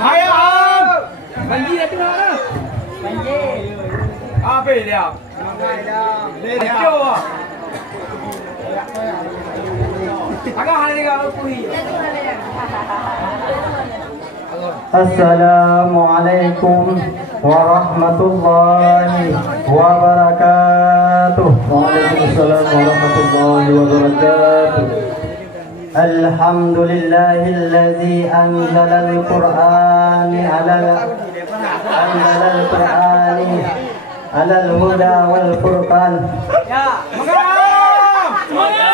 Hai Am. Banji dah tengah dah. Banji. Apa dia? Dia. Agak hari ni kau puhi. Assalamualaikum warahmatullahi wabarakatuh. Waalaikumsalam warahmatullahi wabarakatuh. Alhamdulillahilladzi anzalal Qur'ani alal huda wal furqan.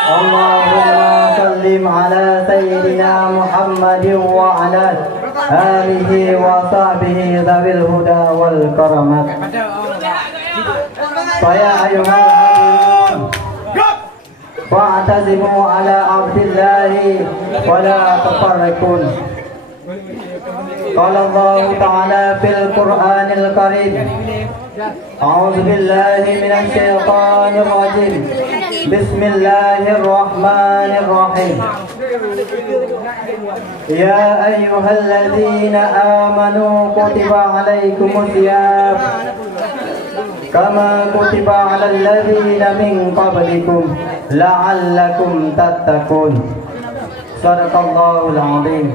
Allahumma sallim ala sayyidina Muhammadin wa ala alihi wa sahbihi dzawil huda wal karamat. Saya ayuhal hadirin wa'tazimu ala abdillahi wa la tafarraqun. Qala Allah ta'ala fil Qur'anil Karim. A'udzu billahi minasy syaithanir rajim. Bismillahirrahmanirrahim. Ya ayyuhalladzina amanu kutiba 'alaikumus syiyam kama kutiba 'alal ladzina min qablikum la'allakum tattaqun. Shadaqallahul 'azim.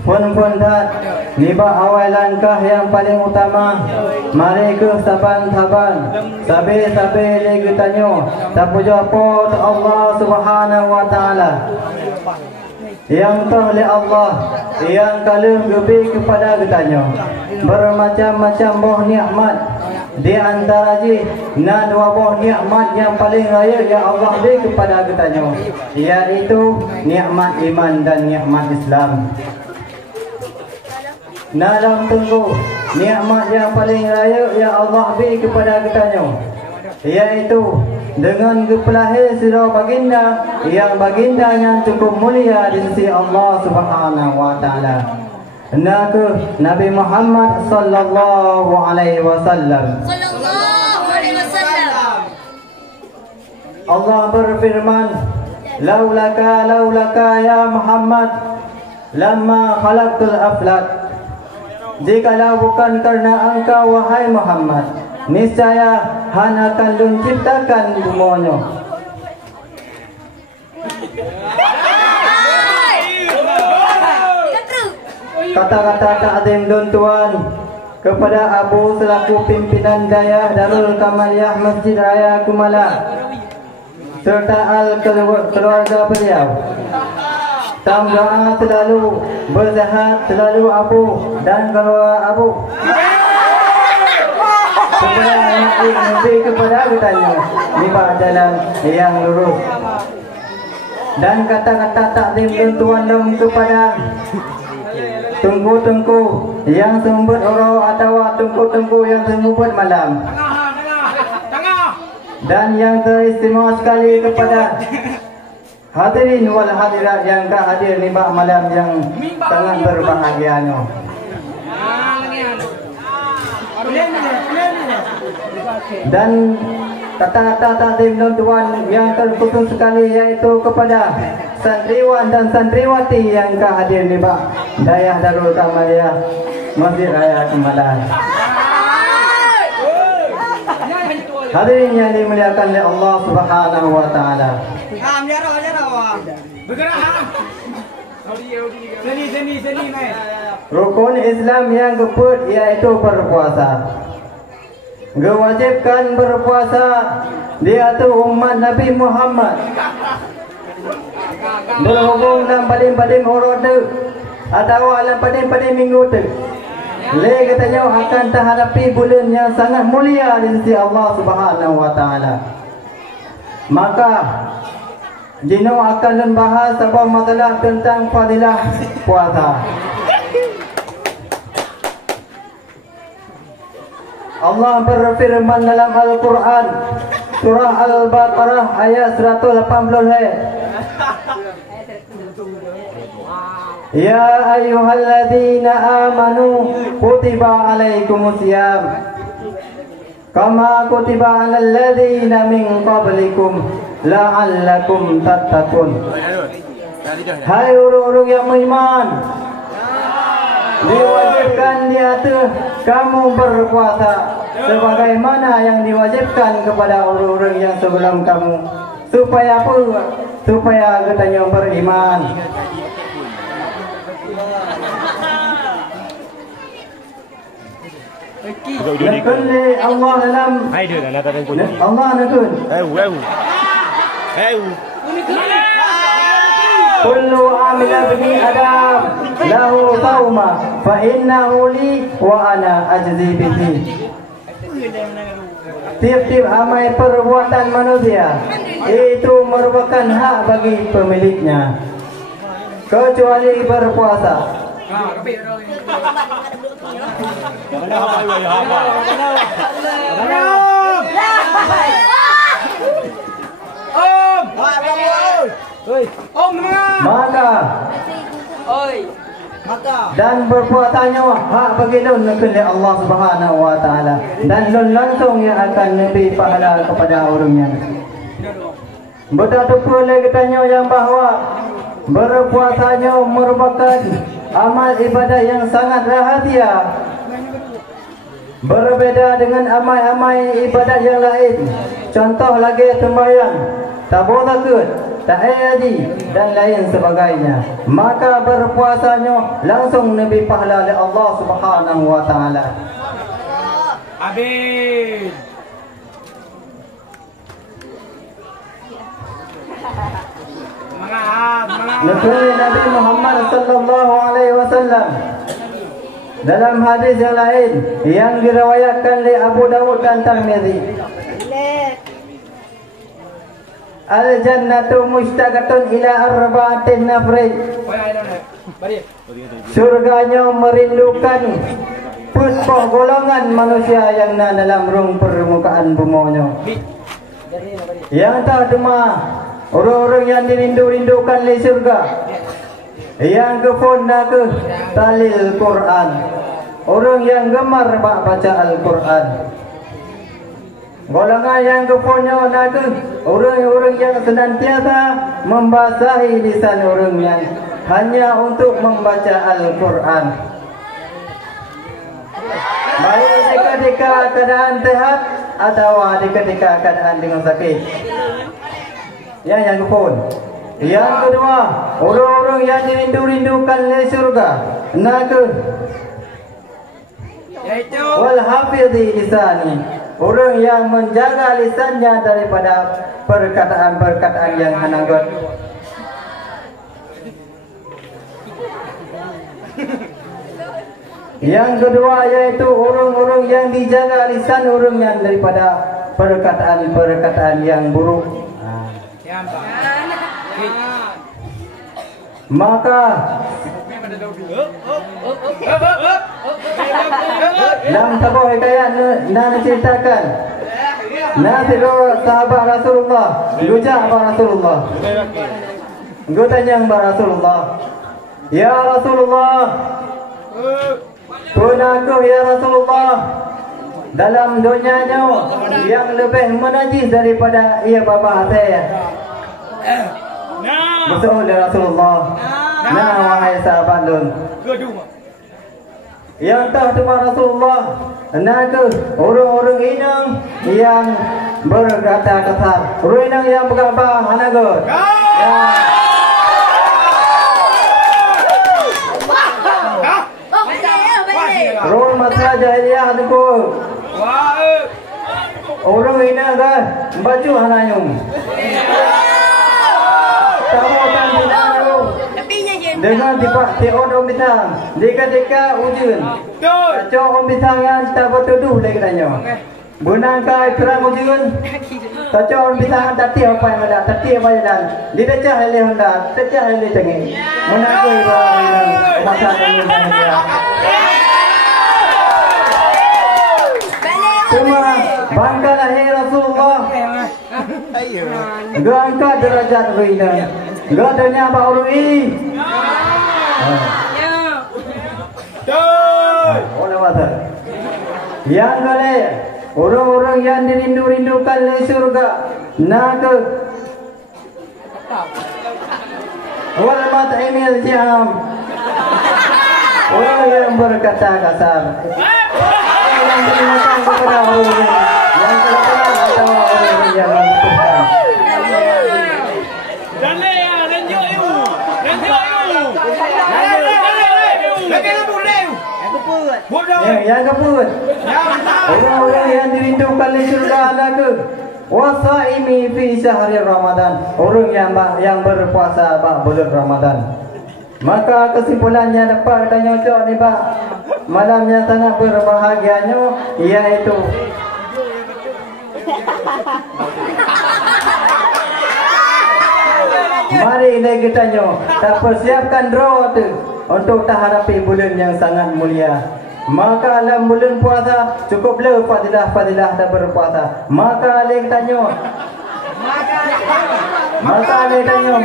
Pun dah niba awal langkah yang paling utama. Mari ke saban-saban sabe lagi tanyo tapuja pot Allah Subhanahu wa taala. Yang oleh Allah yang kalung lebih kepada kita bermacam-macam buah nikmat. Di antara na dua buah nikmat yang paling raya yang Allah beri kepada kita, yaitu nikmat iman dan nikmat Islam. Dalam tunggu nikmat yang paling raya yang Allah beri kepada kita, yaitu dengan kepelahir sirah baginda yang baginda yang cukup mulia di sisi Allah Subhanahu wa taala. Nabi Muhammad sallallahu alaihi wasallam. Allah berfirman, laulaka ya Muhammad lamma khalaqtul aflat. Jikalau bukan karena engkau wahai Muhammad, niscaya Han akan menciptakan bumonyo. Kata-kata takdim dan tuan kepada Abu selaku pimpinan daya Darul Kamaliyah Masjid Raya Kumala serta keluarga beliau. Tambahan selalu bersehat selalu Abu dan keluarga Abu. Supaya lebih kepada katanya lima jalan yang lurus. Dan kata-kata takdim dan tuan kepada tungku-tungku yang sembut oro atau tungku-tungku yang sembut malam. Dan yang teristimewa sekali kepada hadirin wal hadirat yang tak hadir di malam yang sangat berbahagia. Dan kata-kata takdim dan tuan yang terkhusus sekali yaitu kepada santriwan dan santriwati yang hadir di daya Darul Kamaliyah Masjid Raya Kumala. Hadirin yang dimuliakan oleh Allah Subhanahu wa taala. Seni. Rukun Islam yang keempat yaitu berpuasa. Gewajibkan berpuasa dia tu umat Nabi Muhammad. Berhubung dalam paling-paling orang tu atau dalam paling-paling minggu tu. Le katanya akan terhadapi bulan yang sangat mulia di sisi Allah Subhanahu wa taala. Maka Jino akan membahas sebuah masalah tentang fadilah puasa. Allah berfirman dalam Al-Quran surah Al-Baqarah ayat 180. Ya ayyuhalladzina amanu kutiba alaikumus syiyam kama kutiba alal ladzina min qablikum la'allakum tattaqun. Hai orang-orang yang beriman, diwajibkan di atas kamu berpuasa sebagaimana yang diwajibkan kepada orang-orang yang sebelum kamu. Supaya apa? Supaya katanya beriman. Nakulli Allah dalam Allah nakul kullu amila bani adam lahu sawma fa innahu li wa ana ajzi bihi. Tiap-tiap amal perbuatan manusia itu merupakan hak bagi pemiliknya kecuali berpuasa. Maka dan berpuasanya hak bagi lun oleh Allah Subhanahu wa taala dan lun langsung yang akan memberi pahala kepada orangnya. Betul pula katanya yang bahawa berpuasanya merupakan amal ibadah yang sangat rahasia. Berbeda dengan amal-amal ibadah yang lain. Contoh lagi sembahyang, tabur zakat, tahiyati dan lain sebagainya. Maka berpuasanya langsung lebih pahala oleh Allah Subhanahu wa taala. Amin. Nabi Muhammad sallallahu alaihi wasallam dalam hadis yang lain yang diriwayatkan oleh Abu Dawud dan Tirmizi, al-jannatu mushtaqatun ila arba'atin nafrin. Surganya merindukan puspo golongan manusia yang ada dalam permukaan bumi. Yang tak cuma orang-orang yang dirindu-rindukan oleh surga, yang kefona ke talil Quran, orang yang gemar baca Al-Quran. Golongan yang kefonnya naga orang-orang yang senantiasa membasahi lisan orangnya hanya untuk membaca Al-Quran. Baik ketika keadaan sehat atau ketika keadaan dengan sakit. Yang kepon. Yang kedua, orang-orang yang dirindu-rindukan oleh surga, naga Yaitu wal hafidhi lisani, orang yang menjaga lisannya daripada perkataan-perkataan yang hanagat. Yang kedua yaitu orang-orang yang dijaga lisan orangnya daripada perkataan-perkataan yang buruk. Maka dalam sebuah hikayat nak ceritakan Nasir sahabat Rasulullah Gujah abang Rasulullah. Gue tanya abang Rasulullah, ya Rasulullah, punaku ya Rasulullah, dalam dunianya yang lebih menajis daripada ia bapa saya. Betul ya Rasulullah. Nah wahai sahabat lun, yang tahu cuma Rasulullah, naga orang-orang inang yang berkata kasar, orang inang yang berkata hanaga. Rol masa jahiliyah tu, orang inang kan baju hananyum. Tahu kan tidak tahu. Dengan tiap orang bintang, deka-deka ujun. Kacau orang bintang yang tak bertuduh lagi tanya. Bunangkai perang ujun. Kacau orang bintang tak tiap apa yang ada, tak tiap apa yang ada. Dia cah oleh Honda, cah oleh cengi. Menangkai barang yang masa kami menangkai. Cuma bangga lahir Rasulullah. Gak angkat derajat berina. Gak adanya baru ini. Yang kali orang-orang yang dirindu-rindukan oleh surga, naga wal mat'imil jam. Orang yang berkata kasar, yang beriman kepada orang yang kelaparan atau orang yang membutuhkan. Yang keput. Orang-orang yang dirindukan oleh surga neraka. Wasaimi fi syahri Ramadan. Orang yang berpuasa pada bulan Ramadan. Maka kesimpulannya dapat kita nyocok ni Pak. Malam yang sangat berbahagianya iaitu mari kita nyok tak persiapkan draw tu untuk tak hadapi bulan yang sangat mulia. Maka dalam bulan puasa cukuplah fadilah-fadilah tak berpuasa. Maka kita nyok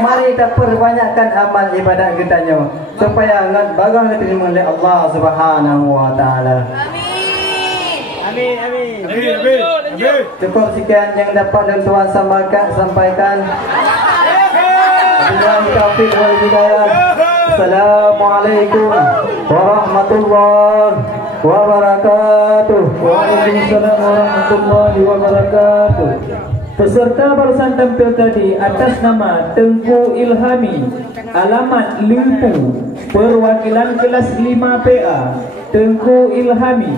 mari kita perbanyakkan amal ibadat kita nyok supaya bagang diterima oleh Allah Subhanahu wa taala. Amin. Cukup sekian yang dapat dan Tuhan sampaikan. Billahi taufiq wal hidayah. Assalamualaikum warahmatullahi wabarakatuh. Waalaikumsalam warahmatullahi wabarakatuh. Peserta barusan tampil tadi atas nama Tengku Ilhami, alamat Limpu, perwakilan kelas 5 PA. Tengku Ilhami.